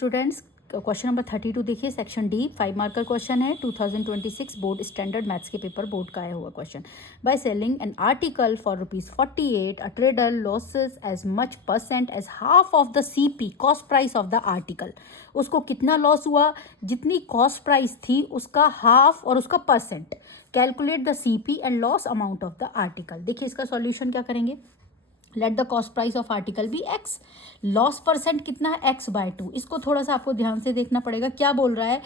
Students, question number 32 देखिए, section D 5 marker question है। 2026 board standard maths के paper board का आया हुआ question. By selling an article for ₹48 a trader loses as much percent as half of the CP cost price of the article. उसको कितना loss हुआ? जितनी cost price थी उसका हाफ और उसका percent. Calculate the CP and loss amount of the article. देखिए इसका सॉल्यूशन क्या करेंगे। Let the cost price of article be X, loss percent कितना है x/2। इसको थोड़ा सा आपको ध्यान से देखना पड़ेगा। क्या बोल रहा है,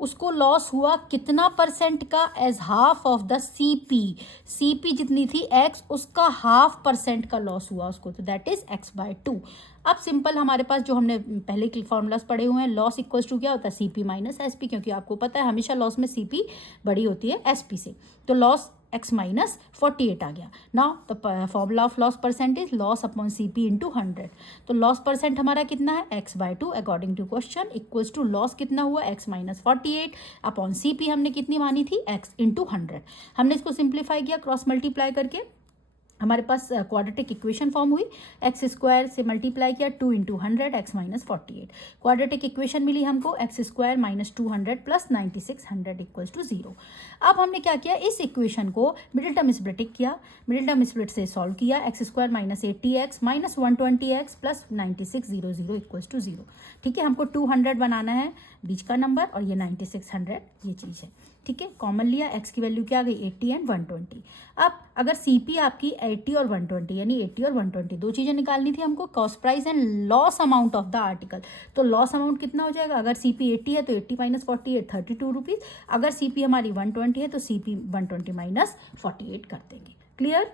उसको लॉस हुआ कितना परसेंट का? As half of the CP जितनी थी x, उसका हाफ परसेंट का लॉस हुआ उसको, तो दैट इज x/2। अब सिंपल हमारे पास जो हमने पहले के फॉर्मूलाज पढ़े हुए हैं, लॉस इक्वल्स टू क्या होता है? CP माइनस SP, क्योंकि आपको पता है हमेशा लॉस में CP बड़ी होती है SP से। तो लॉस x माइनस 48 आ गया। Now the formula of loss percentage loss upon CP into 100। तो लॉस परसेंट हमारा कितना है? x/2 according to question equals to loss कितना हुआ? x माइनस 48 अपॉन CP हमने कितनी मानी थी? x into 100। हमने इसको सिंप्लीफाई किया क्रॉस मल्टीप्लाई करके, हमारे पास क्वाड्रेटिक इक्वेशन फॉर्म हुई। एक्स स्क्वायर से मल्टीप्लाई किया 2 into 100 x minus 48। Quadratic equation मिली हमको x square minus 200 plus 96 equals to 0। अब हमने क्या किया, इस इक्वेशन को मिडिल टर्म स्प्लिटिंग किया, मिडिल टर्म स्प्लिट से सॉल्व किया। X square minus 80x minus 120x plus 9600 equals to 0। ठीक है, हमको 200 बनाना है बीच का नंबर, और ये 9600 ये चीज़ है। ठीक है, कॉमन लिया, x की वैल्यू क्या आ गई? 80 एंड 120। अब अगर CP आपकी 80 और 120, यानी 80 और 120 दो चीज़ें निकालनी थी हमको, cost price and loss amount of the article. तो लॉस अमाउंट कितना हो जाएगा? अगर CP 80 है तो 80 माइनस 48 32 रुपीज़। अगर CP हमारी 120 है तो CP 120 माइनस 48 कर देंगे। क्लियर?